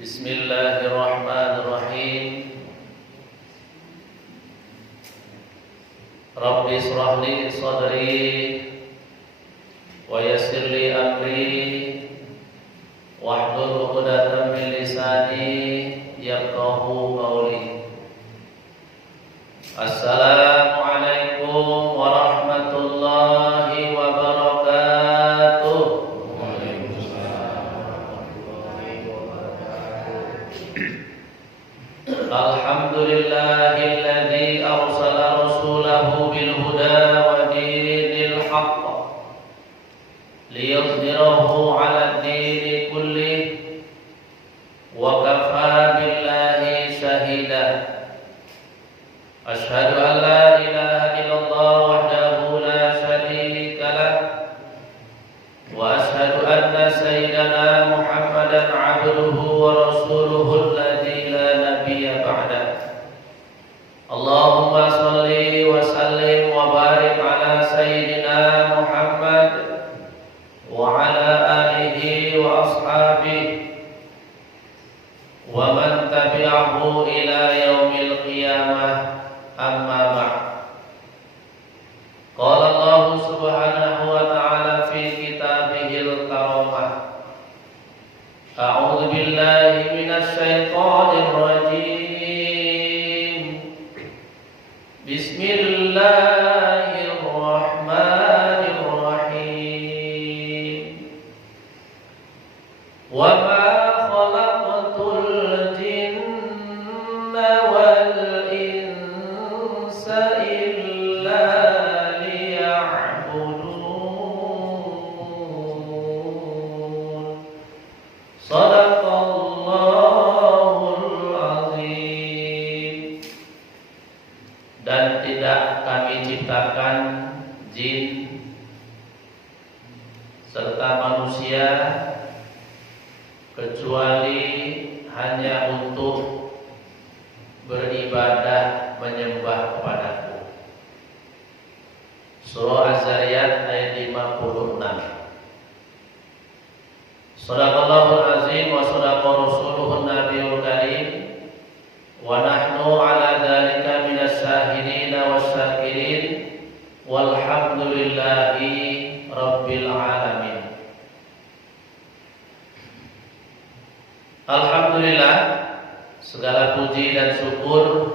Bismillahirrahmanirrahim. Rabbi shrah li sadri wa yassir li amri wahlul 'uqdatam min lisani yafqahu qawli. Assalamualaikum warahmatullahi wabarakatuh. Alhamdulillahilladzi arsala rasulahu bil huda wa dinil haqq liyudhhirahu 'alad dini kullih wa kafaa billahi shahida. Asyhadu an la ilaha illallah wahdahu la syarika lah wa asyhadu anna sayyidana Muhammadan 'abduhu wa rasuluhu alladzi la nabiyya ba'dah. Allahumma shalli wa sallim wa barik ala sayyidina Muhammad wa ala alihi wa ashabihi wa man tabi'ahu ila yaumil qiyamah, amma ba'd. Qala Allah subhanahu wa ta'ala fi kitabihil karamah. A'udzu billahi minasy syaithanir rajim. Bismillahirrahmanirrahim. Wa ma khalaqtul jinna wal insa illa liya'budun. Shadaqallahul azim. Dan tidak kami ciptakan jin serta manusia kecuali hanya untuk beribadah menyembah kepadaku. Surah Az-Zariyat ayat 56. Shadaqallahul azim wa shadaqa rasuluhun nabiyul karim wa nahnu ala dzalika minas syahidin wasyakirin walhamdulillahi rabbil alamin. Alhamdulillah, segala puji dan syukur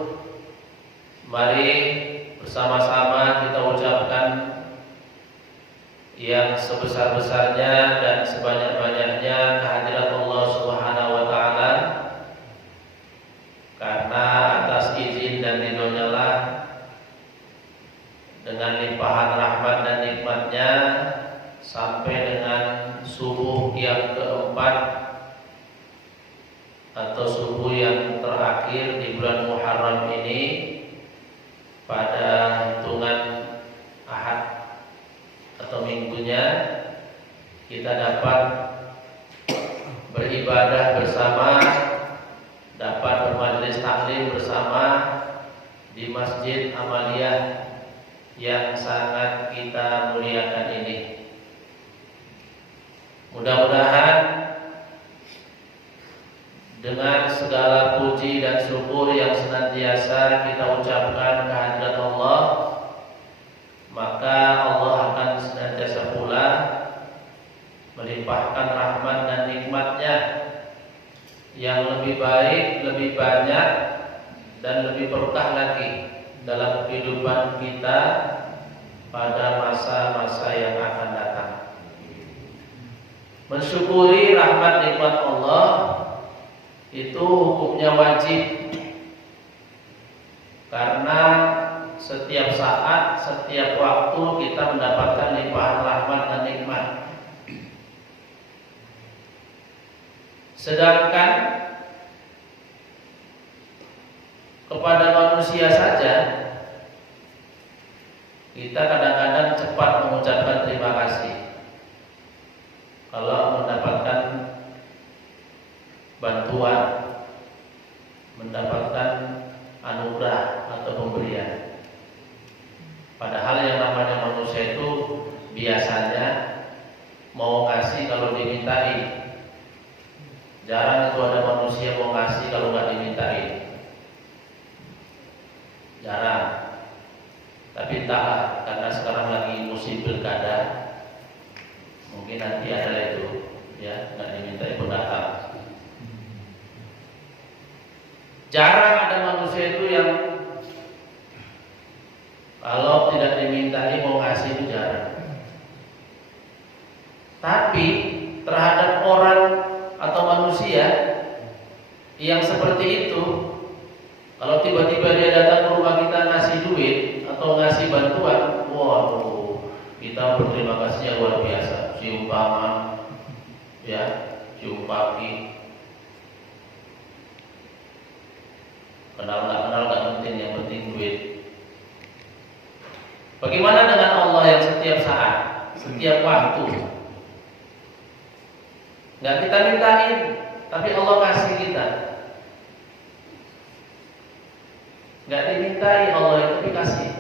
mari bersama-sama kita ucapkan yang sebesar-besarnya dan sebanyak-banyaknya kehadirat Allah Subhanahu wa taala, karena atas izin dan ridhonya lah dengan limpahan rahmat dan nikmatnya sampai dengan subuh yang keempat atau subuh yang terakhir di bulan Muharram ini pada hitungan Ahad atau minggunya kita dapat beribadah bersama, dapat bermajelis taklim bersama di Masjid Amaliyah yang sangat kita muliakan ini. Mudah-mudahan dengan segala puji dan syukur yang senantiasa kita ucapkan kehadirat Allah, maka Allah akan senantiasa pula melimpahkan rahmat dan nikmatnya yang lebih baik, lebih banyak dan lebih berkah lagi dalam kehidupan kita pada masa-masa yang akan datang. Mensyukuri rahmat nikmat Allah itu hukumnya wajib, karena setiap saat, setiap waktu kita mendapatkan limpahan rahmat dan nikmat. Sedangkan kepada manusia saja kita kadang-kadang cepat mengucapkan terima kasih kalau mendapatkan bantuan, mendapatkan anugerah atau pemberian. Padahal yang namanya manusia itu biasanya mau kasih kalau dimintai, Jarang itu ada manusia mau ngasih kalau nggak dimintain. Jarang. Tapi entahlah, karena sekarang lagi musim pilkada, mungkin nanti ada itu, ya, nggak dimintai pun datang. Jarang ada manusia itu yang kalau tidak dimintai mau ngasih, itu jarang. Tapi terhadap orang atau manusia yang seperti itu, kalau tiba-tiba dia datang ke rumah kita ngasih duit atau ngasih bantuan, waduh, kita berterima kasihnya luar biasa. Cium tangan, ya, cium kaki. Kenal nggak penting, yang penting duit. Bagaimana dengan Allah yang setiap saat, setiap waktu nggak kita mintain, tapi Allah kasih kita. Nggak dimintai Allah itu dikasih.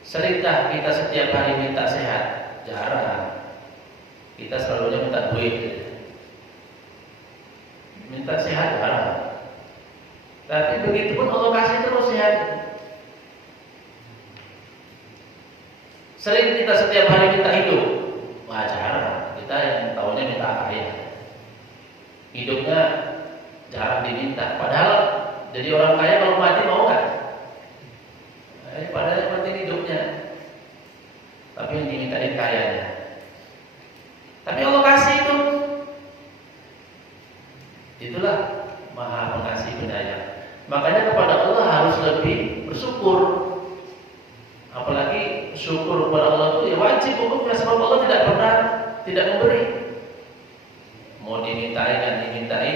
Seringkah kita setiap hari minta sehat? Jarang. Kita selalunya minta duit. Minta sehat jarang. Tapi begitu pun Allah kasih terus sehat. Sering kita setiap hari minta hidup. Wah, jarang. Kita yang tahunya minta kaya. Hidupnya jarang diminta. Padahal jadi orang kaya kalau mati mau nggak? Padahal yang penting hidupnya. Tapi yang dimintain kayanya. Tapi Allah kasih itu. Itulah Maha Pengasih Penyayang. Makanya kepada Allah harus lebih bersyukur. Apalagi syukur kepada Allah itu ya wajib hukumnya, sebab Allah tidak pernah tidak memberi. Mau dimintai dan dimintai,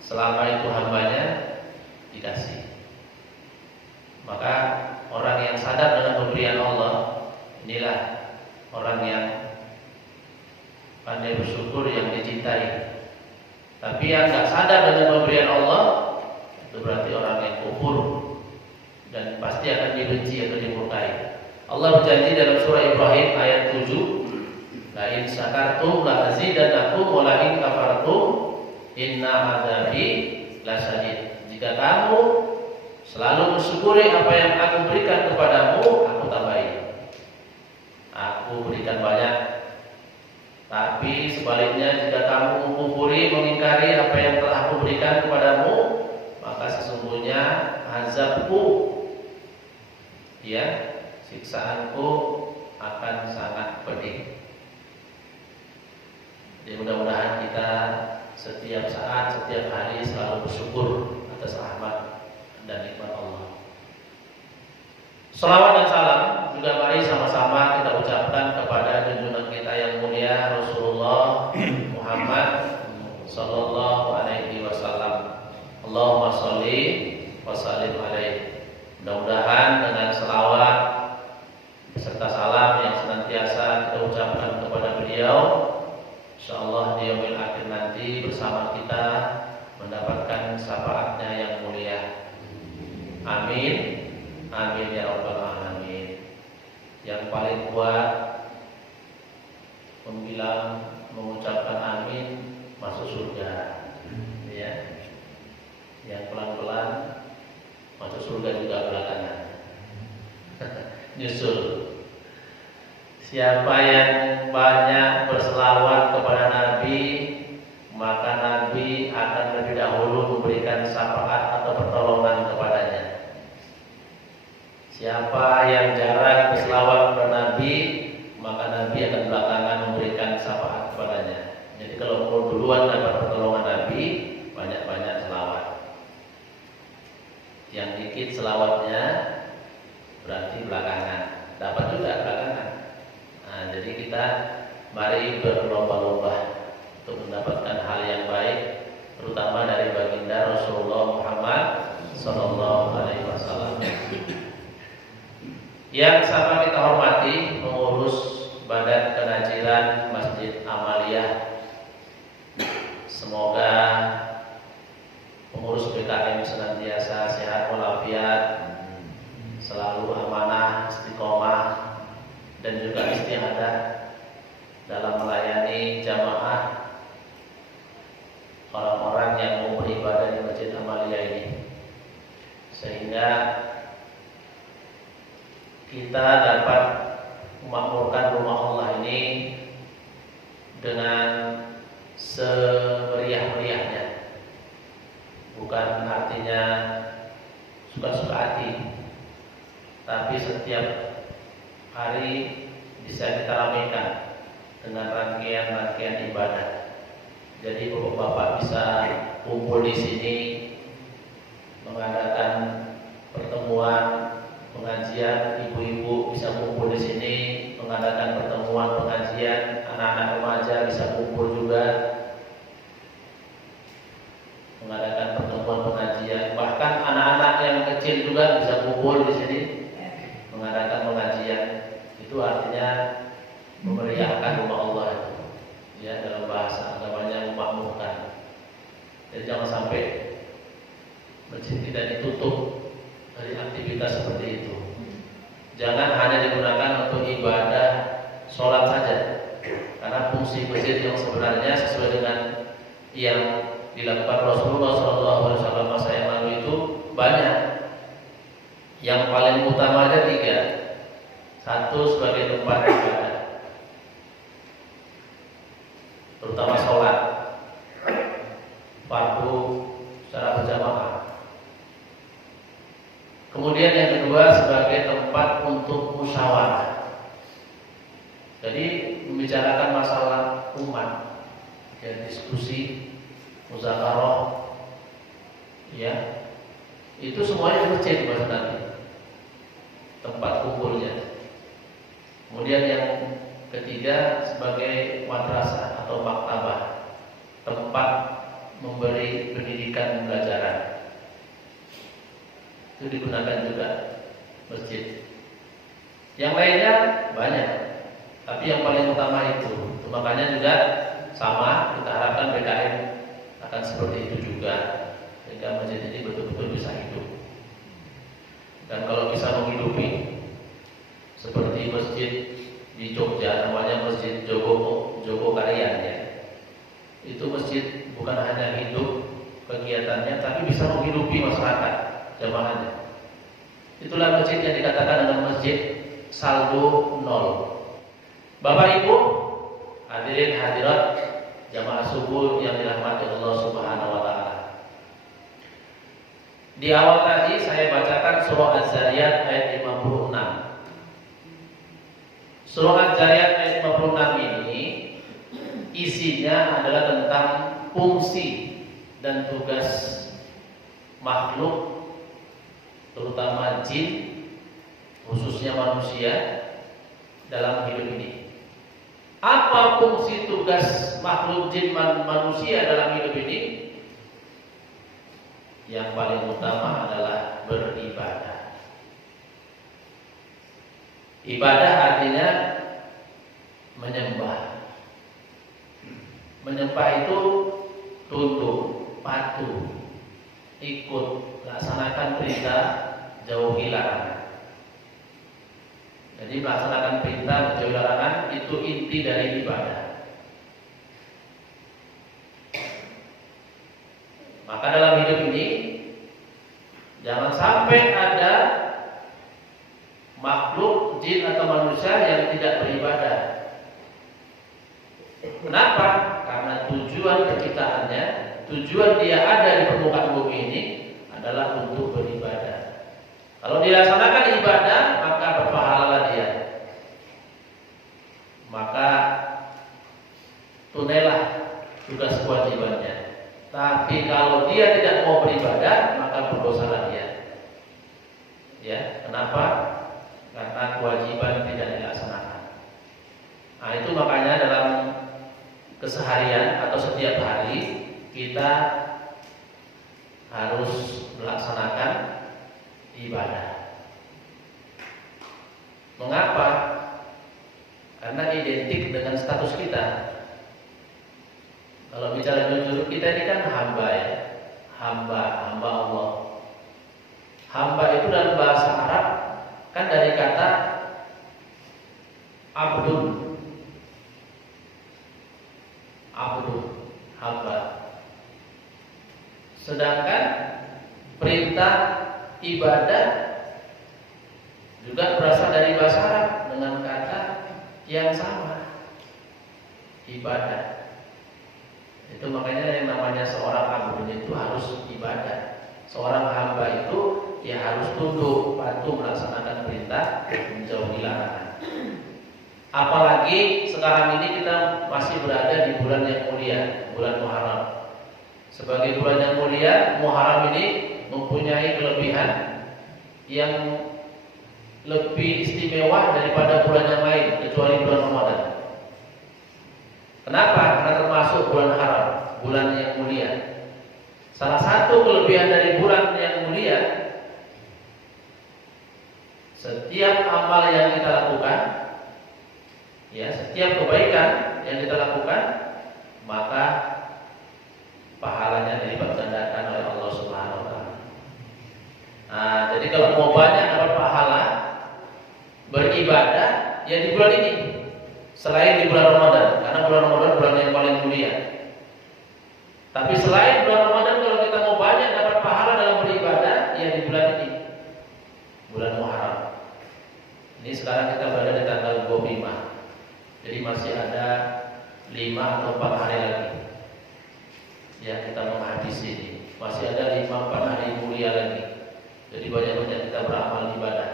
selama itu hambanya dikasih. Maka orang yang sadar dengan pemberian Allah, inilah orang yang pandai bersyukur, yang dicintai. Tapi yang nggak sadar dengan pemberian Allah, itu berarti orang yang kufur dan pasti akan dibenci atau dimurkai. Allah berjanji dalam surah Ibrahim ayat 7, la in syakartum la azidannakum wa la in kafartum inna adzabi lasyadid. Jika kamu selalu mensyukuri apa yang aku berikan kepadamu, aku tambahi. Aku berikan banyak. Tapi sebaliknya, jika kamu mengkufuri, mengingkari apa yang telah aku berikan kepadamu, maka sesungguhnya azabku, ya, siksaanku akan sangat pedih. Jadi mudah-mudahan kita setiap saat, setiap hari selalu bersyukur atas rahmat dan nikmat Allah. Salawat dan salam juga mari sama-sama kita ucapkan kepada junjungan kita yang mulia Rasulullah Muhammad sallallahu alaihi wasallam. Allahumma sholli wa sallim alaihi. Mudah-mudahan dengan selawat beserta salam yang senantiasa kita ucapkan kepada beliau, insyaallah di yaumil akhir nanti bersama kita mendapatkan syafaatnya yang mulia. Amin. Amin ya rabbal alamin. Yang paling kuat membilang, mengucapkan amin masuk surga, ya. Yang pelan-pelan masuk surga juga belakangan. Nyusul. Siapa yang banyak berselawat kepada Nabi, maka Nabi akan lebih dahulu memberikan syafaat atau pertolongan kepadanya. Siapa yang jarang berselawat kepada Nabi, maka Nabi akan belakangan memberikan syafaat kepadanya. Jadi kalau mau duluan dapat pertolongan Nabi, banyak-banyak selawat. Yang dikit selawatnya berarti belakangan, dapat juga belakangan. Nah, jadi kita mari berlomba-lomba untuk mendapatkan hal yang baik, terutama dari baginda Rasulullah Muhammad sallallahu alaihi wasallam. Yang sama kita hormati pengurus Badan Kenajiran Masjid Amaliyah. Semoga pengurus BKM senantiasa sehat walafiat, selalu amanah, istiqomah, dan juga istihadah dalam melayani jamaah orang-orang yang mau beribadah di Masjid Amalia ini, sehingga kita dapat memakmurkan rumah Allah ini dengan semeriah-meriahnya. Bukan artinya suka-suka hati, tapi setiap hari bisa kita ramaikan dengan rangkaian-rangkaian ibadah. Jadi bapak-bapak bisa kumpul di sini mengadakan pertemuan pengajian, ibu-ibu bisa kumpul di sini mengadakan pertemuan pengajian, anak-anak remaja bisa kumpul juga mengadakan pertemuan pengajian, bahkan anak-anak yang kecil juga bisa kumpul di sini mengadakan pengajian. Itu artinya memeriahkan rumah Allah itu, ya, dalam bahasa agamanya memakmurkan. Jadi jangan sampai masjid kita ditutup dari aktivitas seperti itu. Jangan hanya digunakan untuk ibadah sholat saja, karena fungsi masjid yang sebenarnya sesuai dengan yang dilakukan Rasulullah SAW masa yang lalu itu banyak. Yang paling utama ada 3. Satu, sebagai tempat ibadah, terutama sholat fardu secara berjamaah. Kemudian yang kedua, sebagai tempat untuk musyawarah. Jadi membicarakan masalah umat, ya, diskusi, muzakarah, ya, itu semuanya di masjid maksudnya, tempat kumpulnya. Kemudian yang ketiga, sebagai madrasah atau maktabah, tempat memberi pendidikan pembelajaran. Itu digunakan juga masjid. Yang lainnya banyak, tapi yang paling utama itu. Makanya juga sama, kita harapkan BKM akan seperti itu juga, sehingga masjid ini betul-betul bisa hidup. Dan kalau bisa menghidupi seperti masjid di Jogja, namanya Masjid Jogokarian, ya. Itu masjid bukan hanya hidup kegiatannya, tapi bisa menghidupi masyarakat jamaahnya. Itulah masjid yang dikatakan dengan masjid saldo 0. Bapak Ibu, hadirin hadirat jamaah subuh yang dirahmati Allah Subhanahu wa taala. Di awal tadi saya bacakan surah Az-Zariyat ayat 56. Surah Az-Zariyat ayat 56 ini isinya adalah tentang fungsi dan tugas makhluk, terutama jin, khususnya manusia, dalam hidup ini. Apa fungsi tugas makhluk jin manusia dalam hidup ini? Yang paling utama adalah beribadah. Ibadah artinya menyembah. Menyembah itu tunduk, patuh, ikut, laksanakan perintah, jauhi larangan. Jadi melaksanakan perintah, menjauhi larangan itu inti dari ibadah. Maka dalam hidup ini jangan sampai ada makhluk jin atau manusia yang tidak beribadah. Kenapa? Karena tujuan penciptaannya, tujuan dia ada di permukaan bumi ini adalah untuk beribadah. Kalau dilaksanakan ibadah, maka berpahala dia. Maka tunailah tugas kewajibannya. Tapi kalau dia tidak mau beribadah, maka berdosalah dia. Ya, kenapa? Karena kewajiban tidak dilaksanakan. Nah, itu makanya dalam keseharian atau setiap hari kita harus melaksanakan ibadah. Mengapa? Karena identik dengan status kita. Kalau bicara jujur, kita ini kan hamba, ya, hamba Allah. Hamba itu dalam bahasa Arab kan dari kata abdun, hamba. Sedangkan perintah ibadah juga berasal dari bahasa Arab dengan kata yang sama, ibadah. Itu makanya yang namanya seorang abd itu harus ibadah. Seorang hamba itu ya harus tunduk, patuh melaksanakan perintah, menjauhi larangan. Apalagi sekarang ini kita masih berada di bulan yang mulia, bulan Muharram. Sebagai bulan yang mulia, Muharram ini mempunyai kelebihan yang lebih istimewa daripada bulan yang lain kecuali bulan Ramadan. Kenapa? Karena termasuk bulan haram, bulan yang mulia. Salah satu kelebihan dari bulan yang mulia, setiap amal yang kita lakukan, ya, setiap kebaikan yang kita lakukan, maka pahalanya dilipat gandakan oleh Allah Subhanahu wa taala. Nah, jadi kalau mau banyak dapat pahala beribadah ya di bulan ini, selain di bulan Ramadan, karena bulan Ramadan bulan yang paling mulia. Tapi selain bulan Ramadan, kalau kita mau banyak dapat pahala dalam beribadah ya di bulan ini, bulan Muharram. Ini sekarang kita berada di tanggal 25. Jadi masih ada 5 atau 4 hari lagi ya kita menghabisi ini. Masih ada 5-4 hari mulia lagi. Jadi banyak-banyak kita beramal ibadah.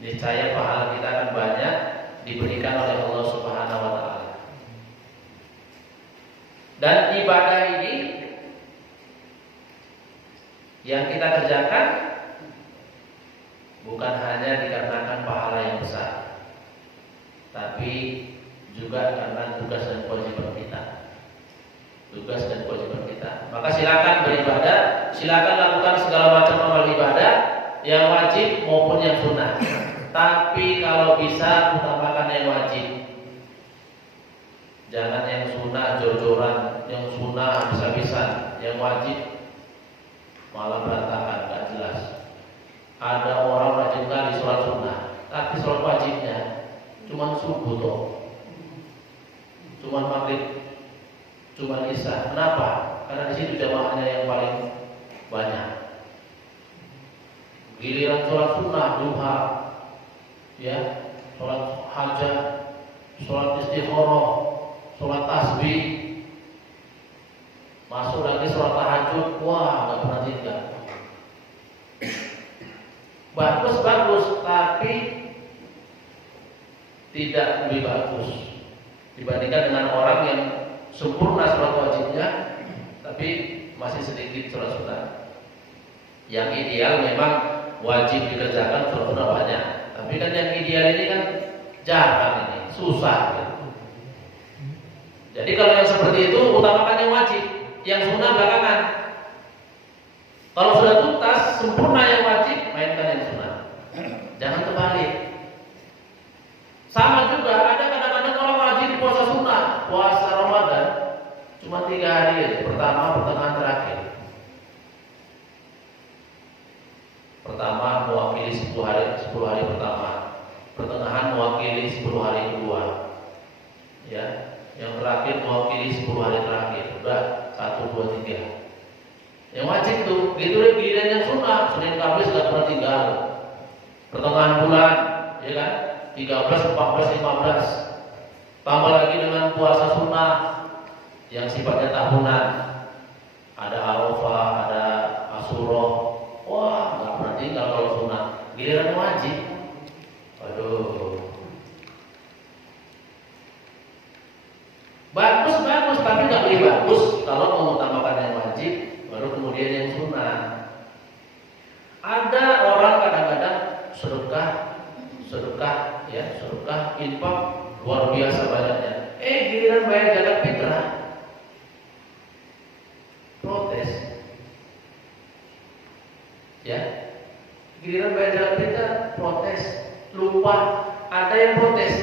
Niscaya pahala kita akan banyak diberikan oleh Allah Subhanahu wa taala. Dan ibadah ini yang kita kerjakan bukan hanya dikarenakan pahala yang besar, tapi juga karena tugas dan kewajiban kita. Tugas dan kewajiban kita. Maka silakan beribadah, silakan lakukan segala macam amal ibadah yang wajib maupun yang sunnah. Tapi kalau bisa utamakan yang wajib. Jangan yang sunnah jor-joran, yang sunnah habis-habisan, yang wajib malah berantakan, gak jelas. Ada orang rajin kali sholat sunnah, tapi sholat wajibnya cuma subuh toh, cuma maghrib, cuma isya. Kenapa? Karena di situ jamaahnya yang paling banyak. Giliran sholat sunnah duha, ya, sholat hajat, sholat istikharah, sholat tasbih, masuk lagi sholat tahajud, wah nggak pernah tinggal. Bagus, tapi tidak lebih bagus dibandingkan dengan orang yang sempurna sholat wajibnya, tapi masih sedikit sholat sunnah. Yang ideal memang wajib dikerjakan, sholat sunnah banyak. Tapi kan yang ideal ini kan jarang, ini susah gitu. Jadi kalau yang seperti itu utamakan yang wajib, yang sunnah belakangan. Kalau sudah tuntas sempurna yang wajib, mainkan yang sunnah. Jangan terbalik. Sama juga ada kadang-kadang orang rajin puasa sunnah, puasa Ramadan cuma 3 hari aja, pertama, pertengahan, terakhir. Pertama mewakili 10 hari pertama, pertengahan mewakili 10 hari kedua, ya, yang terakhir mewakili 10 hari terakhir. Udah 1, 2, 3. Yang wajib tuh, gitu deh giliran yang sunnah, Senin Kamis gak pernah tinggal. Pertengahan bulan, ya kan, 13, 14, 15. Tambah lagi dengan puasa sunnah yang sifatnya tahunan. Ada Arafah, ada Asyura. Wah, gak pernah tinggal kalau sunnah. Giliran wajib, aduh. Bagus, tapi gak lebih bagus kalau mengutamakan yang wajib, baru kemudian yang sunnah. Ada orang kadang-kadang sedekah, ya, sedekah infak luar biasa banyaknya. Giliran bayar zakat fitrah, protes, ya. Giliran bayar zakat fitrah, protes, lupa. Ada yang protes,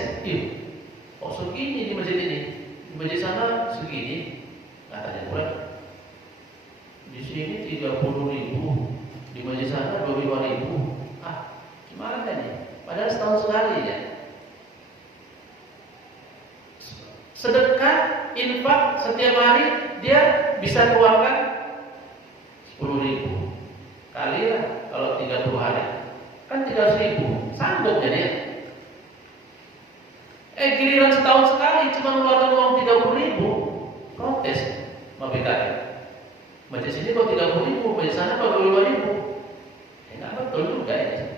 kok segini di masjid ini, di masjid sana segini, katanya boleh. Di sini 30.000, di masjid sana 25.000. Gimana kan ya? Padahal setahun sekali ya. Sedekah, infak setiap hari dia bisa keluarkan Kali lah kalau 30 hari. Kan 300.000, sanggup jadi. Giliran setahun sekali cuma mengeluarkan uang 30.000, protes sama BKN. Majelis ini kok 30.000, majelis sana kok 25.000. Nggak betul juga ini.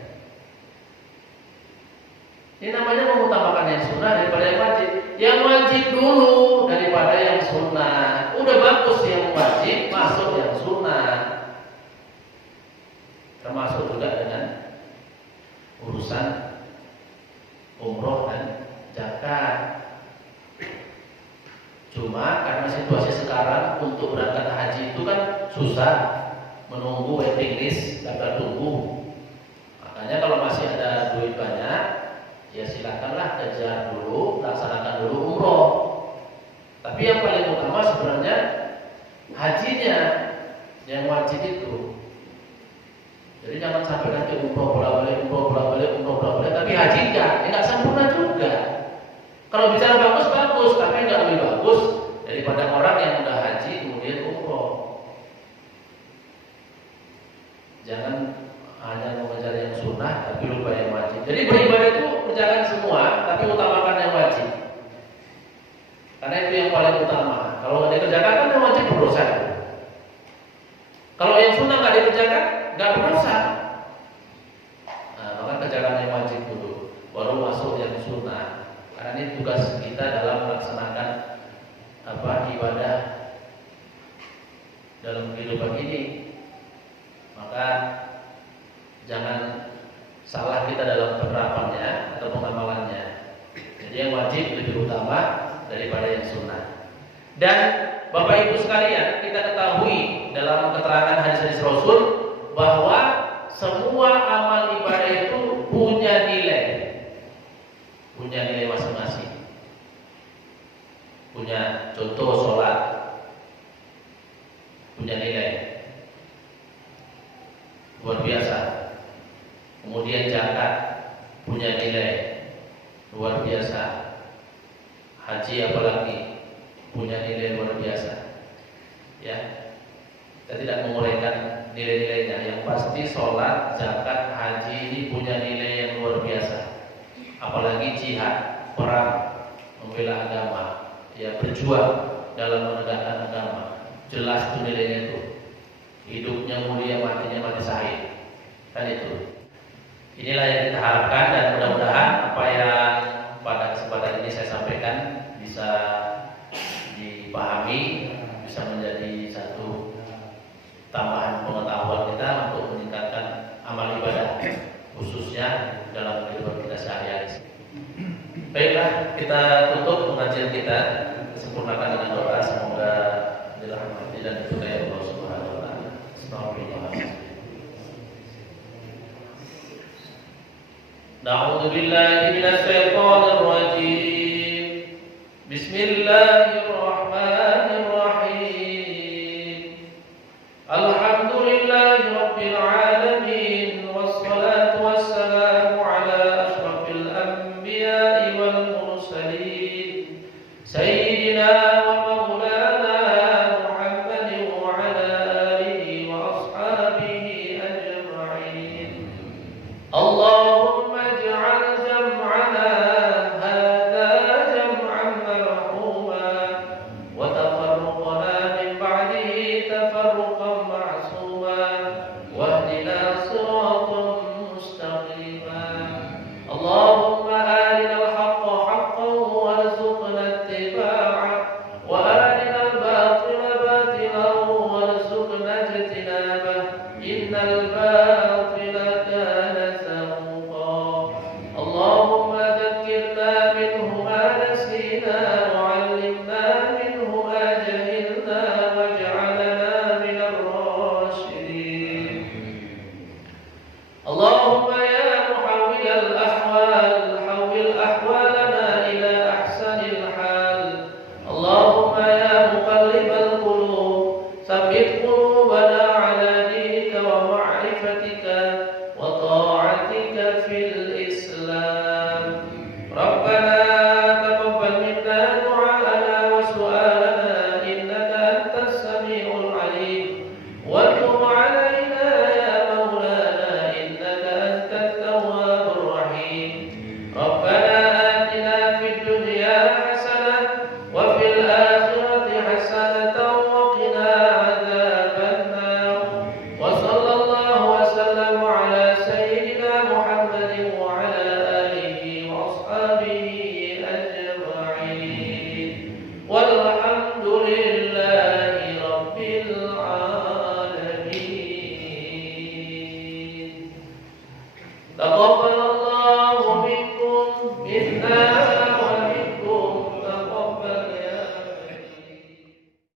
Ini namanya mengutamakan yang sunnah daripada yang wajib. Yang wajib dulu daripada yang sunnah. Udah bagus yang wajib, masuk yang sunnah. Termasuk juga dengan urusan umroh dan zakat. Cuma karena situasi sekarang untuk berangkat haji itu kan susah, menunggu waiting list, daftar tunggu. Makanya kalau masih ada duit banyak, ya silakanlah kejar dulu, laksanakan dulu umroh. Tapi yang paling utama sebenarnya hajinya yang wajib itu. Jadi jangan sampai nanti umroh bolak-balik, tapi hajinya nggak sempurna juga. Kalau bicara bagus, tapi nggak lebih bagus daripada orang yang udah haji kemudian umroh. Jangan hanya mengejar yang sunnah tapi lupa yang wajib. Jadi beribadah itu kerjakan semua, tapi utamakan yang wajib. Karena itu yang paling utama. Kalau nggak dikerjakan kan yang wajib berdosa. Kalau yang sunnah nggak dikerjakan, nggak berdosa. Nah, maka kerjakan yang wajib dulu, baru masuk yang sunnah. Karena ini tugas kita dalam melaksanakan ibadah dalam kehidupan ini. Maka jangan salah kita dalam penerapannya atau pengamalannya. Jadi yang wajib lebih utama daripada yang sunnah. Dan Bapak Ibu sekalian, kita ketahui dalam keterangan hadis-hadis Rasul bahwa semua amal ibadah itu punya nilai masing-masing. Punya contoh sholat, punya nilai luar biasa. Kemudian zakat punya nilai luar biasa. Haji apalagi punya nilai luar biasa. Ya, kita tidak menguraikan nilai-nilainya. Yang pasti sholat, zakat, haji ini punya nilai yang luar biasa. Apalagi jihad, perang, membela agama, ya berjuang dalam menegakkan agama. Jelas itu nilainya itu. Hidupnya mulia, matinya mati syahid. Kan itu. Inilah yang kita harapkan dan mudah-mudahan apa yang pada kesempatan ini saya sampaikan bisa dipahami, bisa menjadi satu tambahan pengetahuan kita untuk meningkatkan amal ibadah khususnya dalam kehidupan kita sehari-hari. Baiklah, kita tutup pengajian kita, sempurnakan dengan doa, semoga dirahmati dan diberkahi Allah Subhanahu wa taala. Bismillahirrahmanirrahim. Na'udzu billahi minasy syaithanir rajim. Bismillahirrahmanirrahim. Alhamdulillahi rabbil alamin, wassalatu wassalamu ala asyrafil anbiya'i wal mursalin, sayyidina wa maulana Muhammadin wa ala alihi wa ashabihi ajma'in. Allahumma ij'al jam'ana hadha jam'an marhuma wa tafarruqana min ba'dihi tafarruqan ma'suma wahdina siratan mustaqima. Allahumma arina al-haqqa haqqan warzuqna ittiba'ah wa arina al-batila batilan warzuqna ijtinabah. Innal batila kana zahuqa. Allahumma dhakkirna minhu ma nasina wa 'allimna minhu ma jahilna waj'alna minar rasyidin. Allahumma ya muhawwilal ahwal, hawwil ahwalana ila ahsanil hal. Allahumma ya muqallibal qulub, tsabbit qulubana ala dinika wa ma'rifatika wa ta'atika fil Islam. Rabbana taqabbal minna du'aana wa su'alana innaka antas sami'ul